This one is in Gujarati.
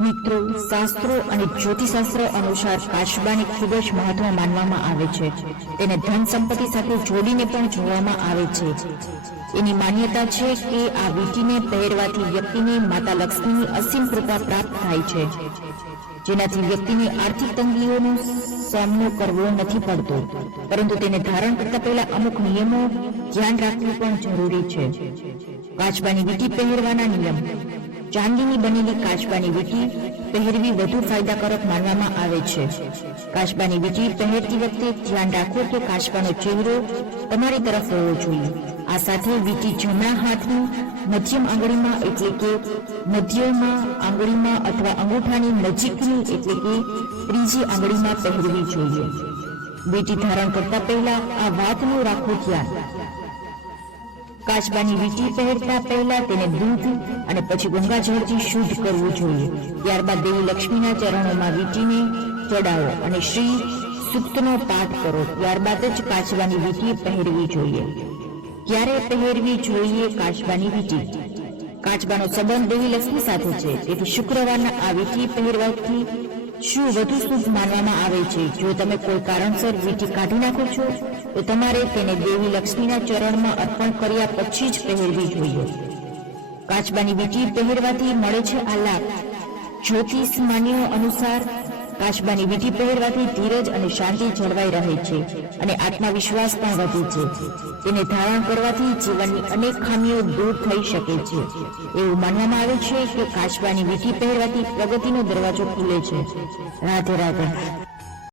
મિત્રો, શાસ્ત્રો અને જ્યોતિષશાસ્ત્ર અનુસાર કાચબાને ખૂબ જ મહત્વ માનવામાં આવે છે. તેને ધન સંપત્તિ સાથે જોડીને પણ જોવામાં આવે છે. એની માન્યતા છે કે આ વીંટીને પહેરવાથી વ્યક્તિને માતા લક્ષ્મીની અસીમ કૃપા પ્રાપ્ત થાય છે, જેનાથી વ્યક્તિને આર્થિક તંગીઓનો સામનો કરવો નથી પડતો. પરંતુ તેને ધારણ કરતા પહેલા અમુક નિયમો ધ્યાન રાખવું પણ જરૂરી છે. કાચબાની વીંટી પહેરવાના નિયમ. ચાંદીની બનેલી કાચબાની વીંટી પહેરવી વધુ ફાયદાકારક માનવામાં આવે છે. કાચબાની વીંટી પહેરતી વખતે ધ્યાન રાખો કે કાચબાનો ચહેરો તમારી તરફ હોવો જોઈએ. આ સાથે વીંટી જમણા હાથની મધ્યમ આંગળીમાં એટલે કે મધ્યમાં આંગળીમાં અથવા અંગૂઠાની નજીકની એટલે કે ત્રીજી આંગળીમાં પહેરવી જોઈએ. વીંટી ધારણ કરતા પહેલા આ વાતનું રાખો ધ્યાન. કાચબાની વીંટી પહેરતા પહેલા તેને દૂધ અને પછી ગંગાજળથી શુદ્ધ કરવું જોઈએ. ત્યારબાદ દેવી લક્ષ્મીના ચરણોમાં વીંટીને ચડાવો અને શ્રી સૂક્તનો પાઠ કરો. ત્યારબાદ જ કાચબાની વીંટી પહેરવી જોઈએ. ક્યારે પહેરવી જોઈએ કાચબાની વીંટી? કાચબાનો સંબંધ દેવી લક્ષ્મી સાથે છે, તેથી શુક્રવારના આ વીંટી પહેરવાથી શું વધુ શુભ માનવામાં આવે છે. જો તમે કોઈ કારણસર વીંટી કાઢી નાખો છો તો તમારે તેને દેવી લક્ષ્મીના ચરણમાં અર્પણ કર્યા પછી જ પહેરવી જોઈએ. કાચબાની વીંટી પહેરવાથી મળે છે આ લાભ. જ્યોતિષ માન્યો અનુસાર કાચબાની વીંટી પહેરવાથી ધીરજ અને શાંતિ જળવાઈ રહે છે અને આત્મવિશ્વાસ પણ વધે છે. તેને ધારણ કરવાથી જીવનની અનેક ખામીઓ દૂર થઈ શકે છે. એવું માનવામાં આવે છે કે કાચબાની વીંટી પહેરવાથી પ્રગતિનો દરવાજો ખુલે છે. રાધે રાધે.